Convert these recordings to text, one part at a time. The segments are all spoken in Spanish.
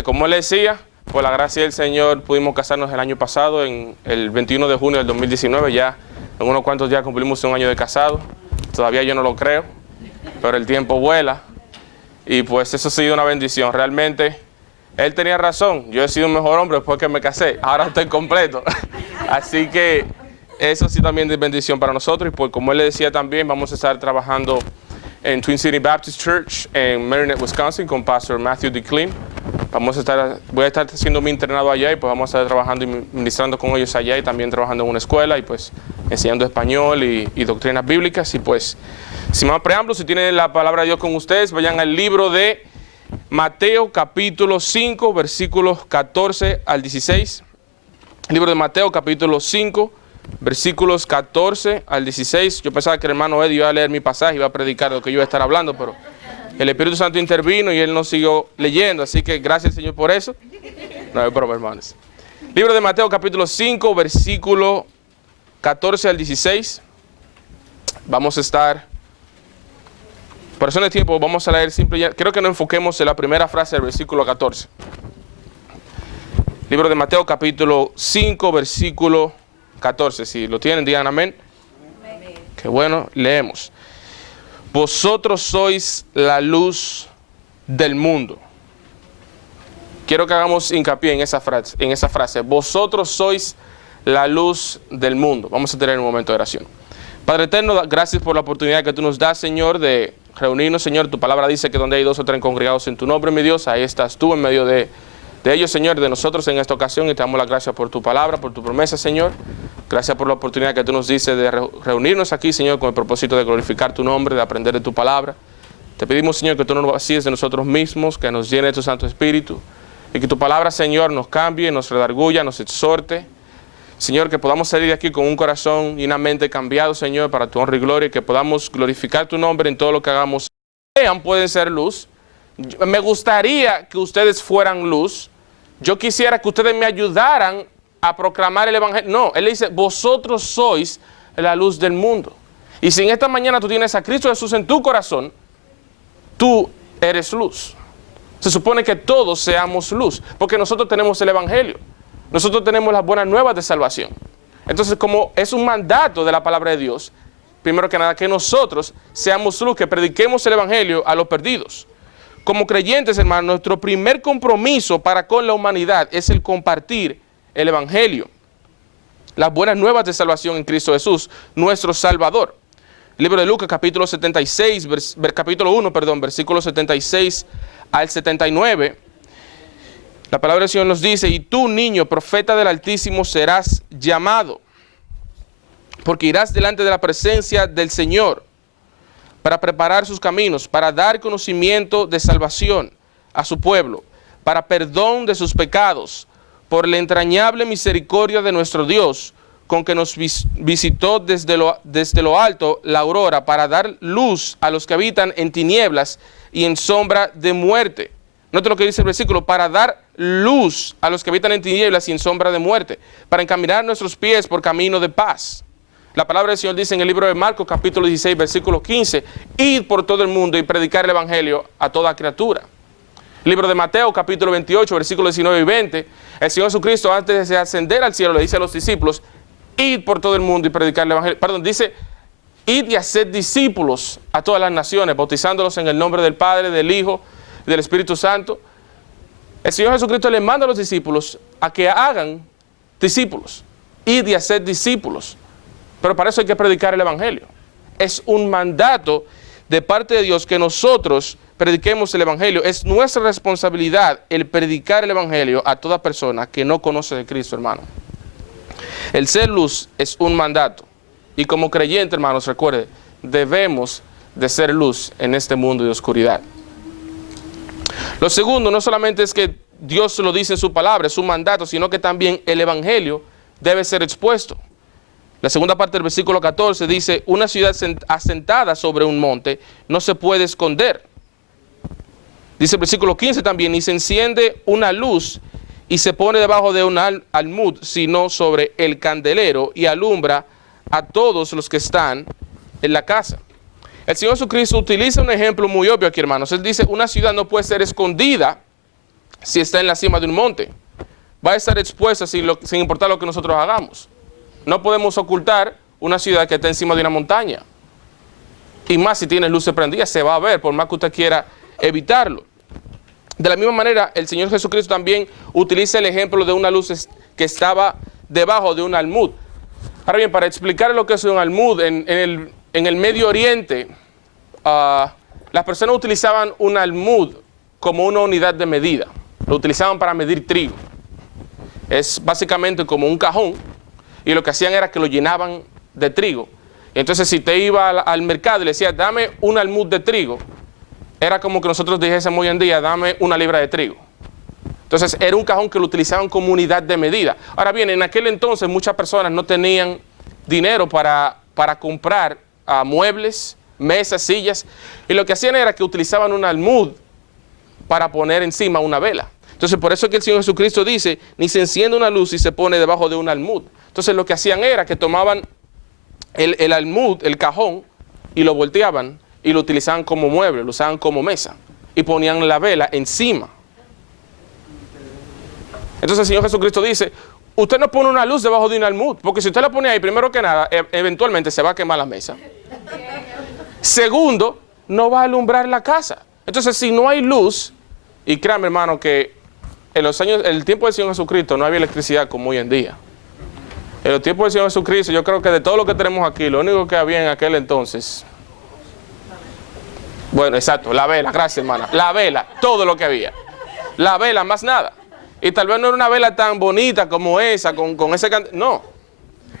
Como él decía, por la gracia del Señor pudimos casarnos el año pasado, en el 21 de junio del 2019, ya en unos cuantos días cumplimos un año de casado. Todavía yo no lo creo, pero el tiempo vuela y pues eso ha sido una bendición. Realmente él tenía razón, yo he sido un mejor hombre después que me casé, ahora estoy completo. Así que eso sí también es bendición para nosotros y pues como él le decía también, vamos a estar trabajando en Twin City Baptist Church en Marinette, Wisconsin, con Pastor Matthew DeClean. Voy a estar haciendo mi internado allá y pues vamos a estar trabajando y ministrando con ellos allá y también trabajando en una escuela y pues enseñando español y doctrinas bíblicas. Y pues, sin más preámbulos, si tienen la palabra de Dios con ustedes, vayan al libro de Mateo capítulo 5, versículos 14 al 16. El libro de Mateo capítulo 5, versículos 14 al 16. Yo pensaba que el hermano Eddie iba a leer mi pasaje y iba a predicar de lo que yo iba a estar hablando, pero el Espíritu Santo intervino y él nos siguió leyendo, así que gracias Señor por eso. No hay problema, hermanos. Libro de Mateo capítulo 5, versículo 14 al 16. Vamos a estar, por razón de tiempo, vamos a leer simplemente, creo que nos enfoquemos en la primera frase del versículo 14. Libro de Mateo capítulo 5, versículo 14. Si lo tienen, digan amén. Amén. Qué bueno, leemos. Vosotros sois la luz del mundo. Quiero que hagamos hincapié en esa frase. Vosotros sois la luz del mundo. Vamos a tener un momento de oración. Padre eterno, gracias por la oportunidad que tú nos das, Señor, de reunirnos, Señor. Tu palabra dice que donde hay dos o tres congregados en tu nombre, mi Dios, ahí estás tú en medio de ellos, Señor, de nosotros en esta ocasión, y te damos las gracias por tu palabra, por tu promesa, Señor. Gracias por la oportunidad que tú nos dices de reunirnos aquí, Señor, con el propósito de glorificar tu nombre, de aprender de tu palabra. Te pedimos, Señor, que tú no nos vacíes de nosotros mismos, que nos llene de tu Santo Espíritu, y que tu palabra, Señor, nos cambie, nos redarguya, nos exhorte. Señor, que podamos salir de aquí con un corazón y una mente cambiados, Señor, para tu honra y gloria, y que podamos glorificar tu nombre en todo lo que hagamos. Pueden ser luz. Me gustaría que ustedes fueran luz. Yo quisiera que ustedes me ayudaran a proclamar el evangelio. No, él le dice, vosotros sois la luz del mundo. Y si en esta mañana tú tienes a Cristo Jesús en tu corazón, tú eres luz. Se supone que todos seamos luz, porque nosotros tenemos el evangelio. Nosotros tenemos las buenas nuevas de salvación. Entonces, como es un mandato de la palabra de Dios, primero que nada, que nosotros seamos luz, que prediquemos el evangelio a los perdidos. Como creyentes, hermanos, nuestro primer compromiso para con la humanidad es el compartir el evangelio, las buenas nuevas de salvación en Cristo Jesús, nuestro Salvador. El libro de Lucas, capítulo 76, capítulo 1, versículos 76 al 79. La palabra del Señor nos dice, y tú, niño, profeta del Altísimo, serás llamado, porque irás delante de la presencia del Señor, para preparar sus caminos, para dar conocimiento de salvación a su pueblo, para perdón de sus pecados, por la entrañable misericordia de nuestro Dios, con que nos visitó desde lo alto la aurora, para dar luz a los que habitan en tinieblas y en sombra de muerte. Note lo que dice el versículo, para dar luz a los que habitan en tinieblas y en sombra de muerte, para encaminar nuestros pies por camino de paz. La palabra del Señor dice en el libro de Marcos, capítulo 16, versículo 15, id por todo el mundo y predicar el evangelio a toda criatura. El libro de Mateo, capítulo 28, versículos 19 y 20, el Señor Jesucristo, antes de ascender al cielo, le dice a los discípulos, id por todo el mundo y predicar el evangelio. Dice, id y haced discípulos a todas las naciones, bautizándolos en el nombre del Padre, del Hijo y del Espíritu Santo. El Señor Jesucristo le manda a los discípulos a que hagan discípulos. Id y haced discípulos. Pero para eso hay que predicar el evangelio. Es un mandato de parte de Dios que nosotros prediquemos el evangelio. Es nuestra responsabilidad el predicar el evangelio a toda persona que no conoce de Cristo, hermano. El ser luz es un mandato. Y como creyente, hermanos, recuerde, debemos de ser luz en este mundo de oscuridad. Lo segundo, no solamente es que Dios lo dice en su palabra, es un mandato, sino que también el evangelio debe ser expuesto. La segunda parte del versículo 14 dice, una ciudad asentada sobre un monte no se puede esconder. Dice el versículo 15 también, y se enciende una luz y se pone debajo de un almud, sino sobre el candelero, y alumbra a todos los que están en la casa. El Señor Jesucristo utiliza un ejemplo muy obvio aquí, hermanos. Él dice, una ciudad no puede ser escondida si está en la cima de un monte. Va a estar expuesta sin importar lo que nosotros hagamos. No podemos ocultar una ciudad que está encima de una montaña. Y más si tiene luces prendidas, se va a ver, por más que usted quiera evitarlo. De la misma manera, el Señor Jesucristo también utiliza el ejemplo de una luz que estaba debajo de un almud. Ahora bien, para explicar lo que es un almud, en el Medio Oriente, las personas utilizaban un almud como una unidad de medida. Lo utilizaban para medir trigo. Es básicamente como un cajón, y lo que hacían era que lo llenaban de trigo. Entonces, si te iba al mercado y le decías, dame un almud de trigo, era como que nosotros dijésemos hoy en día, dame una libra de trigo. Entonces, era un cajón que lo utilizaban como unidad de medida. Ahora bien, en aquel entonces muchas personas no tenían dinero para comprar muebles, mesas, sillas, y lo que hacían era que utilizaban un almud para poner encima una vela. Entonces, por eso es que el Señor Jesucristo dice, ni se enciende una luz y se pone debajo de un almud. Entonces, lo que hacían era que tomaban el almud, el cajón, y lo volteaban y lo utilizaban como mueble, lo usaban como mesa, y ponían la vela encima. Entonces el Señor Jesucristo dice, usted no pone una luz debajo de un almud, porque si usted la pone ahí, primero que nada, eventualmente se va a quemar la mesa. Segundo, no va a alumbrar la casa. Entonces, si no hay luz, y créanme, hermano, que en el tiempo del Señor Jesucristo no había electricidad como hoy en día. En los tiempos del Señor Jesucristo, yo creo que de todo lo que tenemos aquí, lo único que había en aquel entonces, bueno, exacto, la vela, gracias, hermana, la vela, todo lo que había. La vela, más nada. Y tal vez no era una vela tan bonita como esa, con ese no. O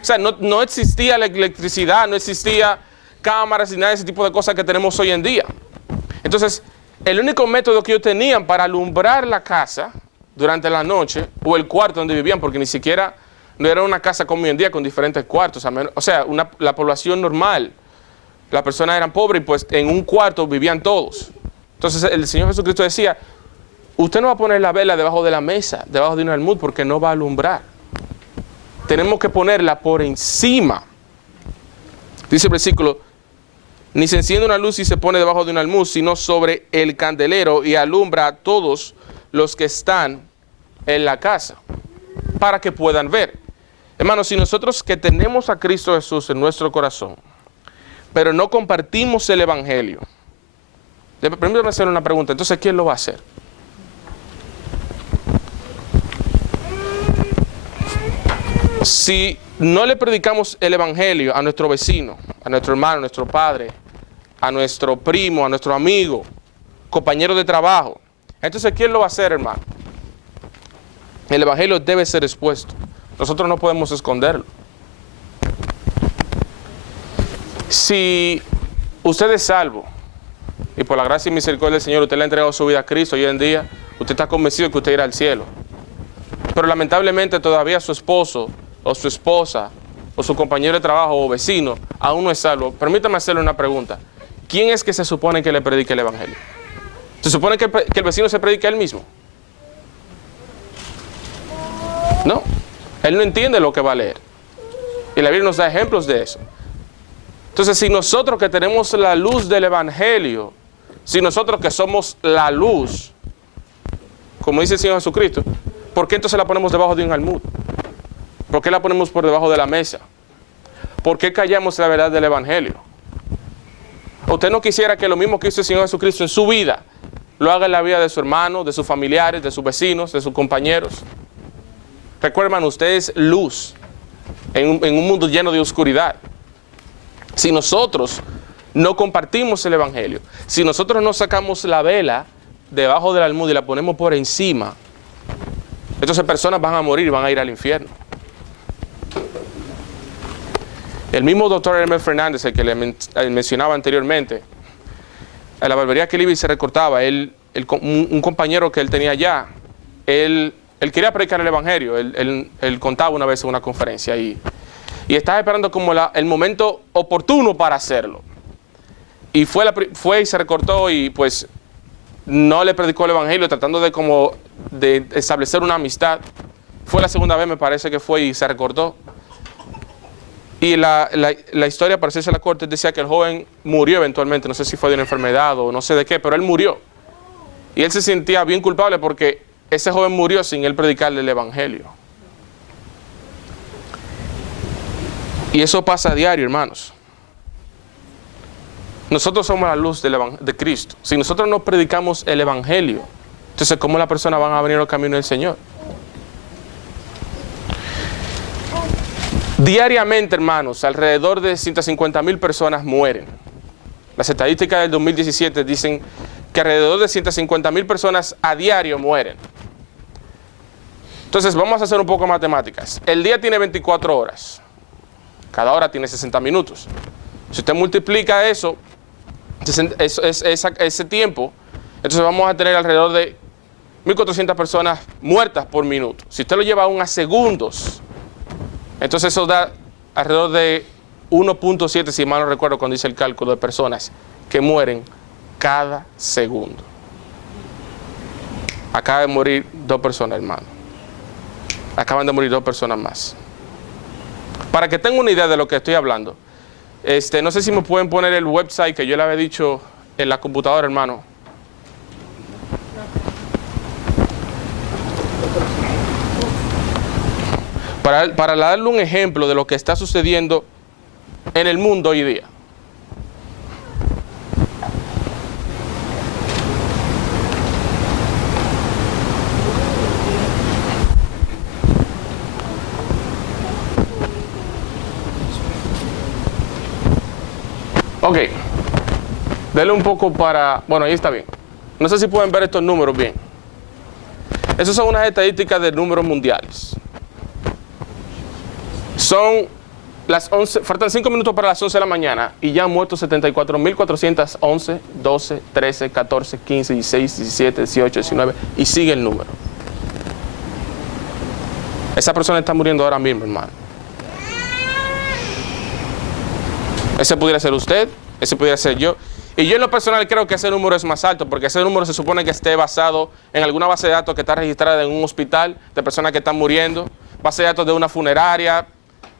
sea, no existía la electricidad, no existía cámaras ni nada de ese tipo de cosas que tenemos hoy en día. Entonces, el único método que ellos tenían para alumbrar la casa durante la noche, o el cuarto donde vivían, porque ni siquiera no era una casa como hoy en día con diferentes cuartos, o sea, la población normal, las personas eran pobres y pues en un cuarto vivían todos. Entonces el Señor Jesucristo decía, usted no va a poner la vela debajo de la mesa, debajo de un almud, porque no va a alumbrar. Tenemos que ponerla por encima. Dice el versículo, ni se enciende una luz y se pone debajo de un almud, sino sobre el candelero y alumbra a todos los que están en la casa, para que puedan ver. Hermanos, si nosotros que tenemos a Cristo Jesús en nuestro corazón, pero no compartimos el Evangelio, permítame hacer una pregunta, entonces ¿quién lo va a hacer? Si no le predicamos el Evangelio a nuestro vecino, a nuestro hermano, a nuestro padre, a nuestro primo, a nuestro amigo, compañero de trabajo, entonces ¿quién lo va a hacer, hermano? El Evangelio debe ser expuesto. Nosotros no podemos esconderlo. Si usted es salvo y por la gracia y misericordia del Señor usted le ha entregado su vida a Cristo hoy en día, usted está convencido de que usted irá al cielo. Pero lamentablemente todavía su esposo o su esposa o su compañero de trabajo o vecino aún no es salvo. Permítame hacerle una pregunta. ¿Quién es que se supone que le predique el Evangelio? ¿Se supone que el vecino se predique a él mismo? No. Él no entiende lo que va a leer. Y la Biblia nos da ejemplos de eso. Entonces, si nosotros que tenemos la luz del Evangelio, si nosotros que somos la luz, como dice el Señor Jesucristo, ¿por qué entonces la ponemos debajo de un almud? ¿Por qué la ponemos por debajo de la mesa? ¿Por qué callamos la verdad del Evangelio? ¿Usted no quisiera que lo mismo que hizo el Señor Jesucristo en su vida, lo haga en la vida de su hermano, de sus familiares, de sus vecinos, de sus compañeros? Recuerden, usted es luz en un mundo lleno de oscuridad. Si nosotros no compartimos el Evangelio, si nosotros no sacamos la vela debajo del almud y la ponemos por encima, entonces personas van a morir y van a ir al infierno. El mismo doctor Hermel Fernández, el que le mencionaba anteriormente, en la barbería que él iba y se recortaba, un compañero que él tenía allá, él quería predicar el Evangelio, él contaba una vez en una conferencia y estaba esperando como el momento oportuno para hacerlo. Y fue y se recortó y pues no le predicó el Evangelio, tratando de establecer una amistad. Fue la segunda vez, me parece que fue, y se recortó. Y la historia, para hacerse la corte, decía que el joven murió eventualmente, no sé si fue de una enfermedad o no sé de qué, pero él murió. Y él se sentía bien culpable porque ese joven murió sin él predicarle el evangelio. Y eso pasa a diario, hermanos. Nosotros somos la luz de Cristo. Si nosotros no predicamos el evangelio, entonces ¿cómo las personas van a venir al camino del Señor? Diariamente, hermanos, alrededor de 150,000 personas mueren. Las estadísticas del 2017 dicen que alrededor de 150,000 personas a diario mueren. Entonces vamos a hacer un poco de matemáticas. El día tiene 24 horas. Cada hora tiene 60 minutos. Si usted multiplica eso, ese tiempo, entonces vamos a tener alrededor de 1.400 personas muertas por minuto. Si usted lo lleva aún a segundos, entonces eso da alrededor de 1.7, si mal no recuerdo cuando dice el cálculo, de personas que mueren cada segundo. Acaba de morir 2 personas, hermano. Acaban de morir 2 personas más. Para que tenga una idea de lo que estoy hablando, no sé si me pueden poner el website que yo le había dicho en la computadora, hermano. Para darle un ejemplo de lo que está sucediendo en el mundo hoy día. Ok, denle un poco para... Bueno, ahí está bien. No sé si pueden ver estos números bien. Esas son unas estadísticas de números mundiales. Son las 11, faltan 5 minutos para las 11 de la mañana y ya han muerto 74.411, 12, 13, 14, 15, 16, 17, 18, 19 y sigue el número. Esa persona está muriendo ahora mismo, hermano. Ese pudiera ser usted, ese pudiera ser yo. Y yo en lo personal creo que ese número es más alto, porque ese número se supone que esté basado en alguna base de datos que está registrada en un hospital de personas que están muriendo, base de datos de una funeraria,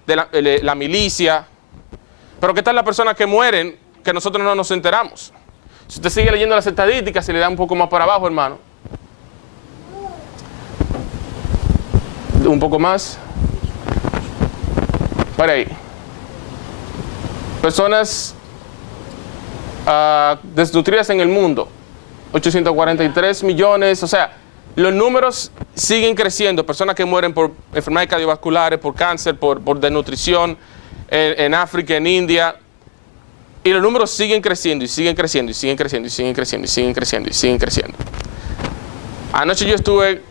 de la milicia. Pero ¿qué tal las personas que mueren que nosotros no nos enteramos? Si usted sigue leyendo las estadísticas, se le da un poco más para abajo, hermano. Un poco más. Para ahí. Personas desnutridas en el mundo, 843 millones, o sea, los números siguen creciendo, personas que mueren por enfermedades cardiovasculares, por cáncer, por desnutrición en África, en India, y los números siguen creciendo y siguen creciendo y siguen creciendo y siguen creciendo y siguen creciendo y siguen creciendo. Anoche yo estuve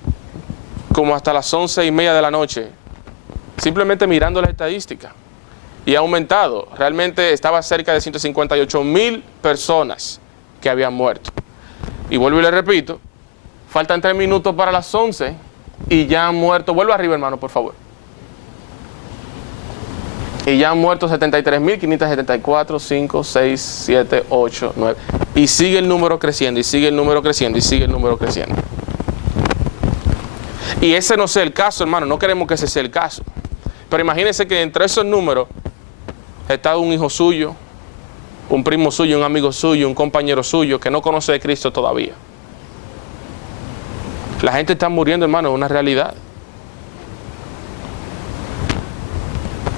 como hasta las 11:30 de la noche, simplemente mirando las estadísticas. Y ha aumentado. Realmente estaba cerca de 158,000 personas que habían muerto. Y vuelvo y le repito, faltan 3 minutos para las 11 y ya han muerto. Vuelvo arriba, hermano, por favor. Y ya han muerto 73.574, 5, 6, 7, 8, 9. Y sigue el número creciendo, y sigue el número creciendo, y sigue el número creciendo. Y ese no sea el caso, hermano. No queremos que ese sea el caso. Pero imagínense que entre esos números está un hijo suyo, un primo suyo, un amigo suyo, un compañero suyo que no conoce de Cristo todavía. La gente está muriendo, hermano, es una realidad.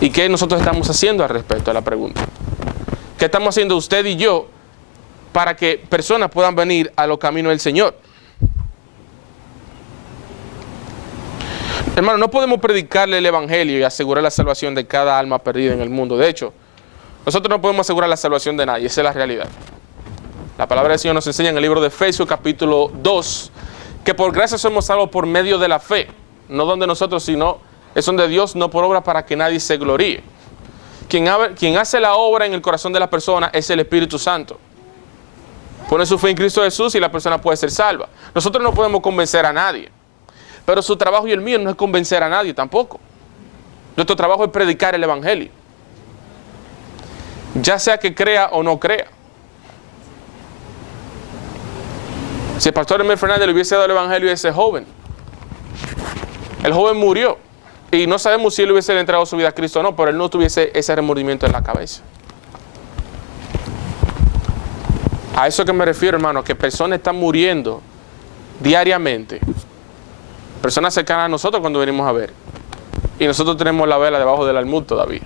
¿Y qué nosotros estamos haciendo al respecto a la pregunta? ¿Qué estamos haciendo usted y yo para que personas puedan venir a los caminos del Señor? Hermano, no podemos predicarle el evangelio y asegurar la salvación de cada alma perdida en el mundo. De hecho, nosotros no podemos asegurar la salvación de nadie, esa es la realidad. La palabra del Señor nos enseña en el libro de Efesios capítulo 2, que por gracia somos salvos por medio de la fe, no donde nosotros, sino es donde Dios, no por obra para que nadie se gloríe. Quien hace la obra en el corazón de la persona es el Espíritu Santo. Pone su fe en Cristo Jesús y la persona puede ser salva. Nosotros no podemos convencer a nadie. Pero su trabajo y el mío no es convencer a nadie tampoco. Nuestro trabajo es predicar el evangelio. Ya sea que crea o no crea. Si el pastor Hermel Fernández le hubiese dado el evangelio a ese joven, el joven murió. Y no sabemos si él hubiese entregado su vida a Cristo o no, pero él no tuviese ese remordimiento en la cabeza. A eso que me refiero, hermano, que personas están muriendo diariamente Personas cercanas a nosotros cuando venimos a ver. Y nosotros tenemos la vela debajo del almud todavía.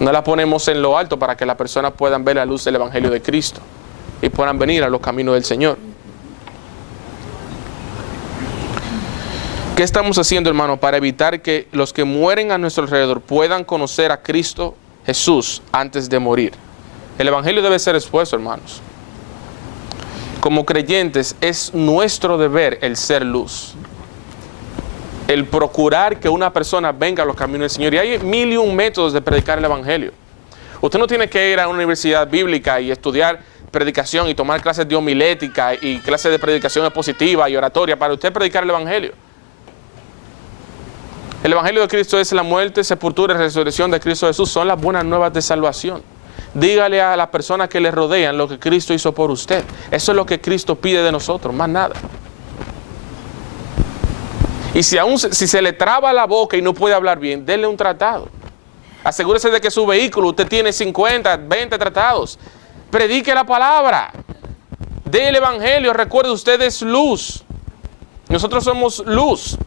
No la ponemos en lo alto para que las personas puedan ver la luz del Evangelio de Cristo y puedan venir a los caminos del Señor. ¿Qué estamos haciendo, hermano, para evitar que los que mueren a nuestro alrededor puedan conocer a Cristo Jesús antes de morir? El Evangelio debe ser expuesto, hermanos. Como creyentes es nuestro deber el ser luz, el procurar que una persona venga a los caminos del Señor. Y hay 1001 métodos de predicar el Evangelio. Usted no tiene que ir a una universidad bíblica y estudiar predicación y tomar clases de homilética y clases de predicación expositiva y oratoria para usted predicar el Evangelio. El Evangelio de Cristo es la muerte, sepultura y resurrección de Cristo Jesús. Son las buenas nuevas de salvación. Dígale a las personas que le rodean lo que Cristo hizo por usted. Eso es lo que Cristo pide de nosotros, más nada. Y si se le traba la boca y no puede hablar bien, denle un tratado. Asegúrese de que su vehículo, usted tiene 50, 20 tratados. Predique la palabra. Dé el Evangelio. Recuerde, usted es luz. Nosotros somos luz.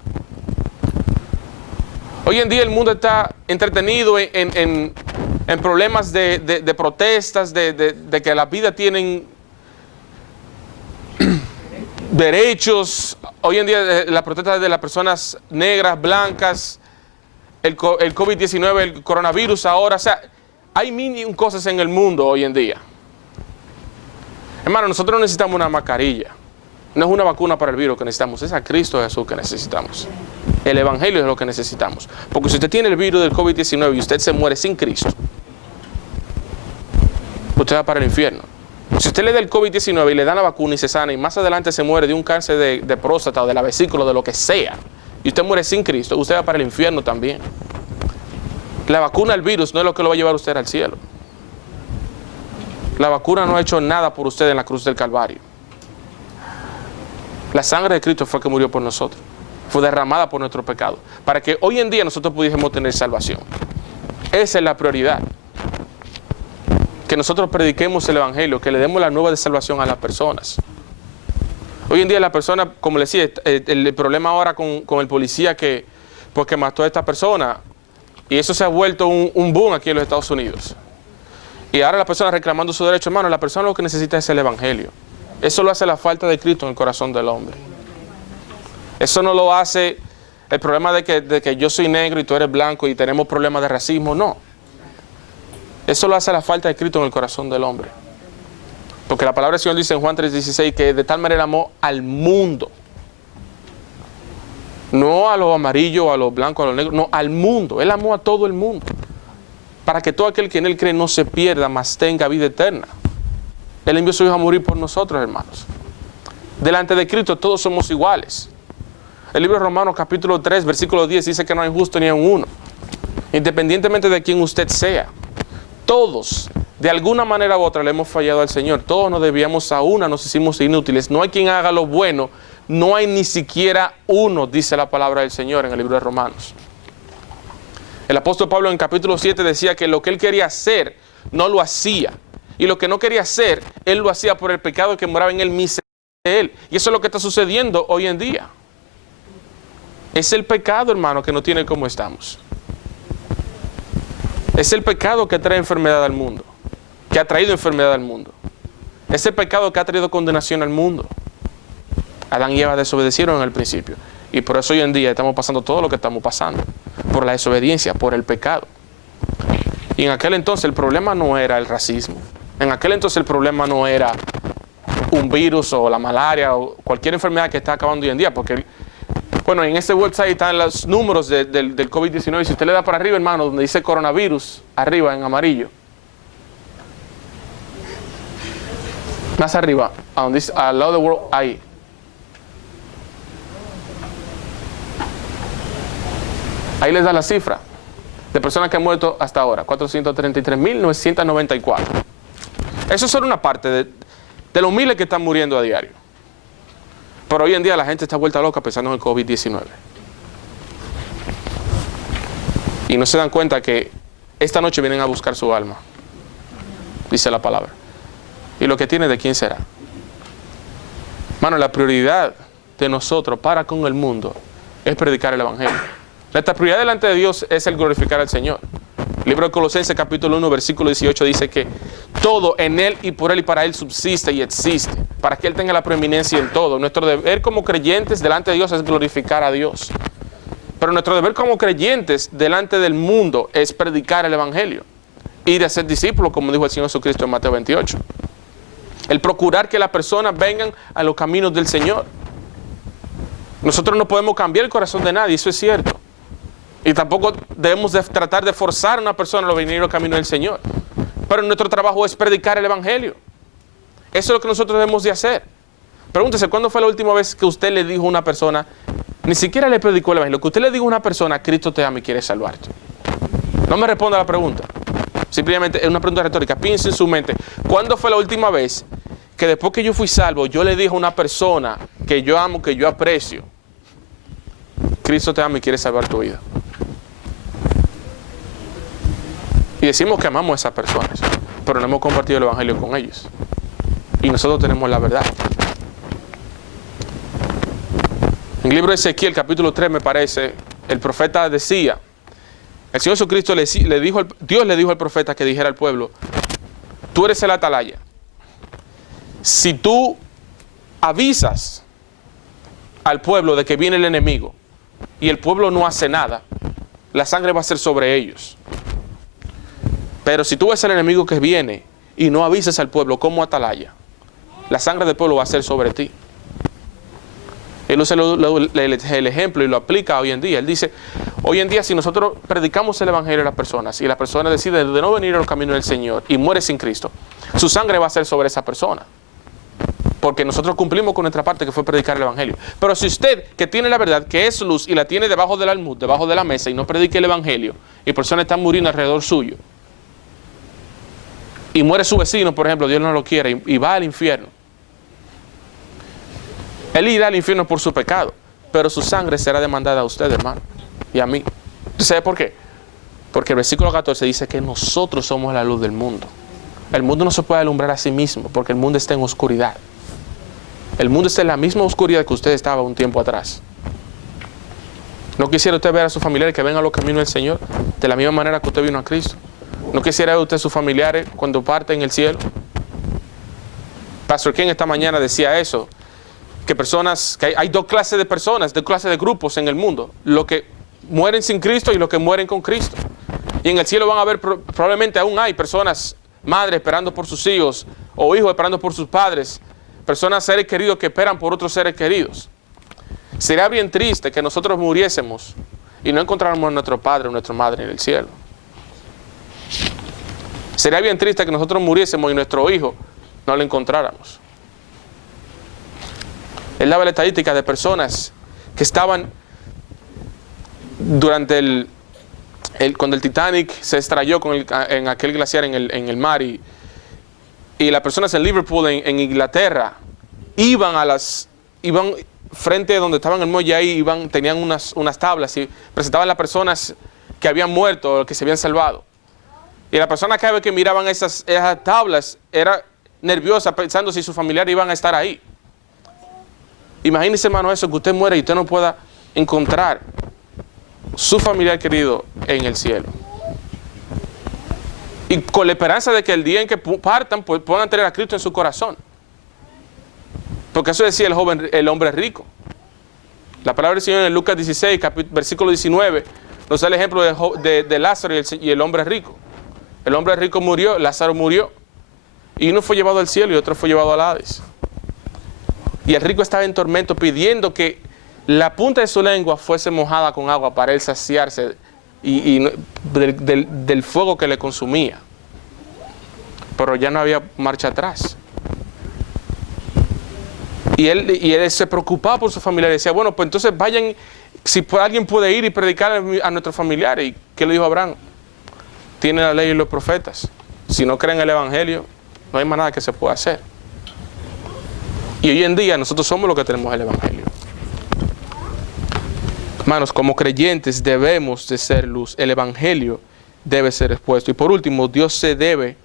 Hoy en día el mundo está entretenido en problemas de protestas, de que la vida tienen derechos. Hoy en día las protestas de las personas negras, blancas, el COVID-19, el coronavirus ahora. O sea, hay mil cosas en el mundo hoy en día. Hermano, nosotros no necesitamos una mascarilla. No es una vacuna para el virus que necesitamos, es a Cristo Jesús que necesitamos. El Evangelio es lo que necesitamos. Porque si usted tiene el virus del COVID-19 y usted se muere sin Cristo, usted va para el infierno. Si usted le da el COVID-19 y le dan la vacuna y se sana y más adelante se muere de un cáncer de próstata o de la vesícula, de lo que sea, y usted muere sin Cristo, usted va para el infierno también. La vacuna al virus no es lo que lo va a llevar usted al cielo. La vacuna no ha hecho nada por usted en la cruz del Calvario. La sangre de Cristo fue que murió por nosotros. Fue derramada por nuestro pecado. Para que hoy en día nosotros pudiésemos tener salvación. Esa es la prioridad. Que nosotros prediquemos el Evangelio, que le demos la nueva de salvación a las personas. Hoy en día la persona, como le decía, el problema ahora con el policía que mató a esta persona, y eso se ha vuelto un boom aquí en los Estados Unidos. Y ahora la persona reclamando su derecho, hermano, la persona lo que necesita es el Evangelio. Eso lo hace la falta de Cristo en el corazón del hombre. Eso no lo hace el problema de que yo soy negro y tú eres blanco y tenemos problemas de racismo, no. Eso lo hace la falta de Cristo en el corazón del hombre. Porque la palabra del Señor dice en Juan 3:16 que de tal manera amó al mundo. No a los amarillos, a los blancos, a los negros, no, al mundo. Él amó a todo el mundo. Para que todo aquel que en Él cree no se pierda, mas tenga vida eterna. Él envió a su Hijo a morir por nosotros, hermanos. Delante de Cristo todos somos iguales. El libro de Romanos capítulo 3, versículo 10 dice que no hay justo ni un uno. Independientemente de quién usted sea. Todos, de alguna manera u otra, le hemos fallado al Señor. Todos nos debíamos a una, nos hicimos inútiles. No hay quien haga lo bueno. No hay ni siquiera uno, dice la palabra del Señor en el libro de Romanos. El apóstol Pablo en capítulo 7 decía que lo que él quería hacer, no lo hacía. Y lo que no quería hacer, él lo hacía por el pecado que moraba en él mismo de él. Y eso es lo que está sucediendo hoy en día. Es el pecado, hermano, que no tiene como estamos. Es el pecado que trae enfermedad al mundo. Que ha traído enfermedad al mundo. Es el pecado que ha traído condenación al mundo. Adán y Eva desobedecieron en el principio. Y por eso hoy en día estamos pasando todo lo que estamos pasando. Por la desobediencia, por el pecado. Y en aquel entonces el problema no era el racismo. En aquel entonces el problema no era un virus o la malaria o cualquier enfermedad que está acabando hoy en día. Porque, bueno, en este website están los números del COVID-19. Si usted le da para arriba, hermano, donde dice coronavirus, arriba en amarillo. Más arriba, a donde dice, al lado de World, ahí. Ahí les da la cifra de personas que han muerto hasta ahora, 433.994. Eso es solo una parte de los miles que están muriendo a diario. Pero hoy en día la gente está vuelta loca pensando en el COVID-19. Y no se dan cuenta que esta noche vienen a buscar su alma, dice la palabra. Y lo que tiene, ¿de quién será? Hermano, la prioridad de nosotros para con el mundo es predicar el Evangelio. Nuestra prioridad delante de Dios es el glorificar al Señor. El libro de Colosenses capítulo 1 versículo 18 dice que todo en Él y por Él y para Él subsiste y existe, para que Él tenga la preeminencia en todo. Nuestro deber como creyentes delante de Dios es glorificar a Dios. Pero nuestro deber como creyentes delante del mundo es predicar el Evangelio y de hacer discípulos, como dijo el Señor Jesucristo en Mateo 28. El procurar que las personas vengan a los caminos del Señor. Nosotros no podemos cambiar el corazón de nadie, eso es cierto. Y tampoco debemos de tratar de forzar a una persona a venir al camino del Señor. Pero nuestro trabajo es predicar el Evangelio. Eso es lo que nosotros debemos de hacer. Pregúntese, ¿cuándo fue la última vez que usted le dijo a una persona, ni siquiera le predicó el Evangelio, que usted le dijo a una persona, Cristo te ama y quiere salvarte? No me responda la pregunta. Simplemente es una pregunta retórica. Piense en su mente, ¿cuándo fue la última vez que después que yo fui salvo, yo le dije a una persona que yo amo, que yo aprecio, Cristo te ama y quiere salvar tu vida? Y decimos que amamos a esas personas, pero no hemos compartido el Evangelio con ellos. Y nosotros tenemos la verdad. En el libro de Ezequiel, capítulo 3, me parece, el profeta decía, el Señor Jesucristo Dios le dijo al profeta que dijera al pueblo, tú eres el atalaya. Si tú avisas al pueblo de que viene el enemigo y el pueblo no hace nada, la sangre va a ser sobre ellos. Pero si tú ves al enemigo que viene y no avisas al pueblo como atalaya, la sangre del pueblo va a ser sobre ti. Él usa el ejemplo y lo aplica hoy en día. Él dice, hoy en día si nosotros predicamos el Evangelio a las personas y la persona decide de no venir a los caminos del Señor y muere sin Cristo, su sangre va a ser sobre esa persona. Porque nosotros cumplimos con nuestra parte, que fue predicar el Evangelio. Pero si usted, que tiene la verdad, que es luz y la tiene debajo del almud, debajo de la mesa, y no predique el Evangelio, y personas están muriendo alrededor suyo, y muere su vecino, por ejemplo, Dios no lo quiere, y va al infierno. Él irá al infierno por su pecado, pero su sangre será demandada a usted, hermano, y a mí. ¿Sabe por qué? Porque el versículo 14 dice que nosotros somos la luz del mundo. El mundo no se puede alumbrar a sí mismo, porque el mundo está en oscuridad. El mundo está en la misma oscuridad que usted estaba un tiempo atrás. ¿No quisiera usted ver a sus familiares que vengan a los caminos del Señor de la misma manera que usted vino a Cristo? ¿No quisiera ver usted a sus familiares cuando parte en el cielo? Pastor Ken esta mañana decía eso, que hay dos clases de personas, dos clases de grupos en el mundo, los que mueren sin Cristo y los que mueren con Cristo. Y en el cielo van a haber, probablemente aún hay personas, madres esperando por sus hijos, o hijos esperando por sus padres, personas, seres queridos que esperan por otros seres queridos. Sería bien triste que nosotros muriésemos y no encontráramos a nuestro padre o nuestra madre en el cielo. Sería bien triste que nosotros muriésemos y nuestro hijo no lo encontráramos. Él daba la estadística de personas que estaban durante cuando el Titanic se estrelló en aquel glaciar en el mar, y las personas en Liverpool, en Inglaterra, iban frente a donde estaban el muelle ahí, tenían unas tablas y presentaban a las personas que habían muerto o que se habían salvado. Y la persona cada vez que miraban esas tablas era nerviosa pensando si sus familiares iban a estar ahí. Imagínese, hermano, eso, que usted muere y usted no pueda encontrar su familiar querido en el cielo. Y con la esperanza de que el día en que partan pues, puedan tener a Cristo en su corazón. Porque eso decía el hombre rico. La palabra del Señor en Lucas 16, versículo 19, nos da el ejemplo de Lázaro y el hombre rico. El hombre rico murió, Lázaro murió. Y uno fue llevado al cielo y otro fue llevado al Hades. Y el rico estaba en tormento pidiendo que la punta de su lengua fuese mojada con agua para él saciarse del fuego que le consumía. Pero ya no había marcha atrás. Y él se preocupaba por su familia. Decía, bueno, pues entonces vayan, si alguien puede ir y predicar a nuestros familiares. ¿Y qué le dijo Abraham? Tiene la ley y los profetas. Si no creen el Evangelio, no hay más nada que se pueda hacer. Y hoy en día nosotros somos los que tenemos el Evangelio. Hermanos, como creyentes debemos de ser luz. El Evangelio debe ser expuesto. Y por último, Dios debe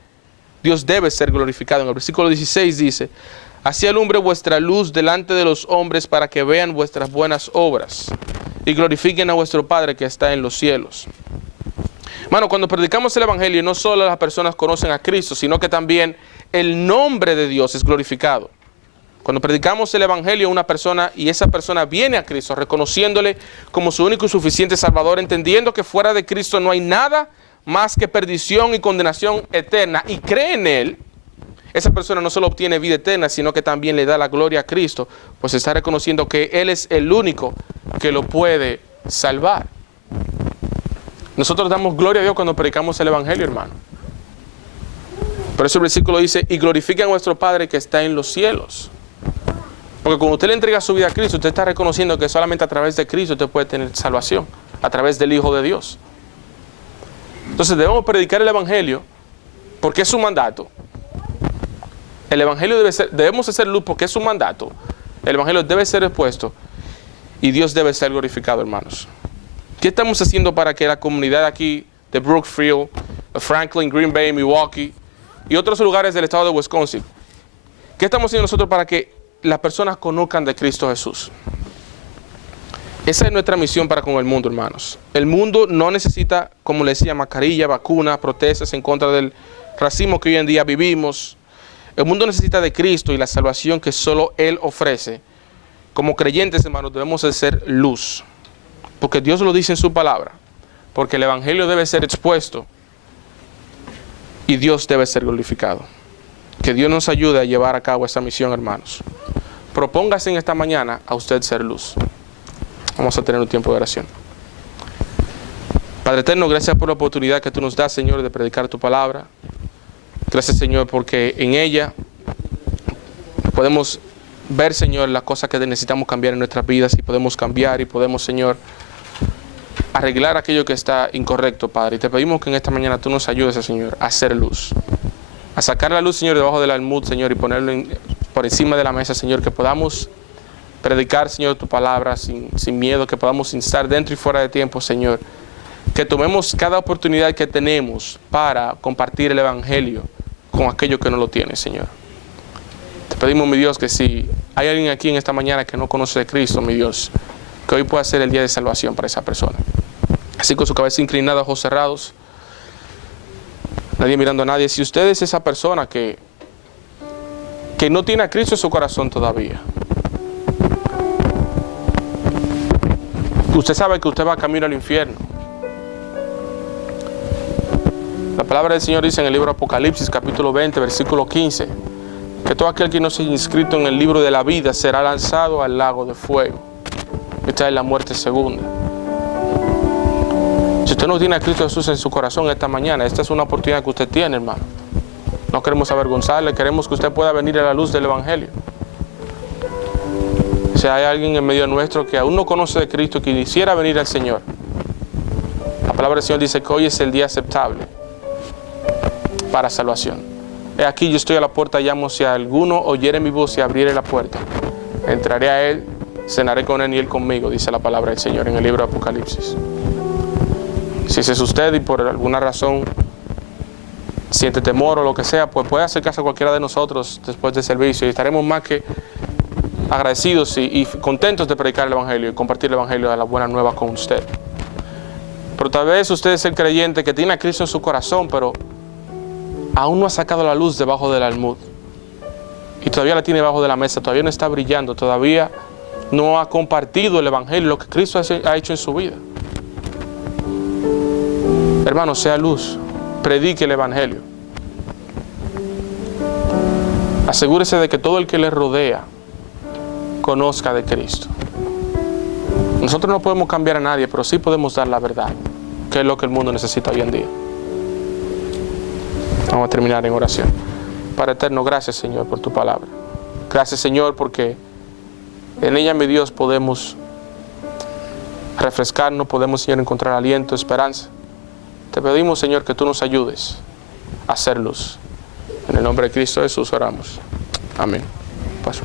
ser glorificado. En el versículo 16 dice, Así alumbre vuestra luz delante de los hombres para que vean vuestras buenas obras y glorifiquen a vuestro Padre que está en los cielos. Hermano, cuando predicamos el Evangelio, no solo las personas conocen a Cristo, sino que también el nombre de Dios es glorificado. Cuando predicamos el Evangelio a una persona y esa persona viene a Cristo, reconociéndole como su único y suficiente Salvador, entendiendo que fuera de Cristo no hay nada más que perdición y condenación eterna, y cree en Él, esa persona no solo obtiene vida eterna, sino que también le da la gloria a Cristo, pues está reconociendo que Él es el único que lo puede salvar. Nosotros damos gloria a Dios cuando predicamos el Evangelio, hermano. Por eso el versículo dice, y glorifiquen a vuestro Padre que está en los cielos. Porque cuando usted le entrega su vida a Cristo, usted está reconociendo que solamente a través de Cristo usted puede tener salvación, a través del Hijo de Dios. Entonces debemos predicar el Evangelio porque es su mandato. El Evangelio debemos hacer luz porque es su mandato. El Evangelio debe ser expuesto y Dios debe ser glorificado, hermanos. ¿Qué estamos haciendo para que la comunidad aquí de Brookfield, Franklin, Green Bay, Milwaukee y otros lugares del estado de Wisconsin, qué estamos haciendo nosotros para que las personas conozcan de Cristo Jesús? Esa es nuestra misión para con el mundo, hermanos. El mundo no necesita, como le decía, mascarilla, vacuna, protestas en contra del racismo que hoy en día vivimos. El mundo necesita de Cristo y la salvación que solo Él ofrece. Como creyentes, hermanos, debemos de ser luz, porque Dios lo dice en su palabra, porque el Evangelio debe ser expuesto y Dios debe ser glorificado. Que Dios nos ayude a llevar a cabo esta misión, hermanos. Propóngase en esta mañana a usted ser luz. Vamos a tener un tiempo de oración. Padre eterno, gracias por la oportunidad que tú nos das, Señor, de predicar tu palabra. Gracias, Señor, porque en ella podemos ver, Señor, las cosas que necesitamos cambiar en nuestras vidas y podemos cambiar y podemos, Señor, arreglar aquello que está incorrecto, Padre. Y te pedimos que en esta mañana tú nos ayudes, Señor, a hacer luz. A sacar la luz, Señor, debajo del almud, Señor, y ponerlo por encima de la mesa, Señor, que podamos predicar, Señor, tu palabra sin miedo, que podamos instar dentro y fuera de tiempo, Señor. Que tomemos cada oportunidad que tenemos para compartir el Evangelio con aquellos que no lo tienen, Señor. Te pedimos, mi Dios, que si hay alguien aquí en esta mañana que no conoce de Cristo, mi Dios, que hoy pueda ser el día de salvación para esa persona. Así con su cabeza inclinada, ojos cerrados, nadie mirando a nadie. Si usted es esa persona que no tiene a Cristo en su corazón todavía, usted sabe que usted va camino al infierno. La palabra del Señor dice en el libro de Apocalipsis, capítulo 20, versículo 15, que todo aquel que no se haya inscrito en el libro de la vida será lanzado al lago de fuego. Esta es la muerte segunda. Si usted no tiene a Cristo Jesús en su corazón esta mañana, esta es una oportunidad que usted tiene, hermano. No queremos avergonzarle, queremos que usted pueda venir a la luz del Evangelio. Si hay alguien en medio nuestro que aún no conoce de Cristo, que quisiera venir al Señor, la palabra del Señor dice que hoy es el día aceptable para salvación. He aquí, yo estoy a la puerta, llamo, si alguno oyere mi voz y abriere la puerta, entraré a él, cenaré con él y él conmigo, dice la palabra del Señor en el libro de Apocalipsis. Si ese es usted y por alguna razón siente temor o lo que sea, pues puede acercarse a cualquiera de nosotros después del servicio y estaremos más que agradecidos y contentos de predicar el Evangelio y compartir el Evangelio de la buena nueva con usted. Pero tal vez usted es el creyente que tiene a Cristo en su corazón, pero aún no ha sacado la luz debajo del almud y todavía la tiene debajo de la mesa, todavía no está brillando, todavía no ha compartido el Evangelio, lo que Cristo ha hecho en su vida. Hermano, sea luz, predique el Evangelio. Asegúrese de que todo el que le rodea conozca de Cristo. Nosotros no podemos cambiar a nadie, pero sí podemos dar la verdad, que es lo que el mundo necesita hoy en día. Vamos a terminar en oración. Padre eterno, gracias, Señor, por tu palabra. Gracias, Señor, porque en ella, mi Dios, podemos refrescarnos, podemos, Señor, encontrar aliento, esperanza. Te pedimos, Señor, que tú nos ayudes a hacer luz. En el nombre de Cristo Jesús oramos. Amén. Paso.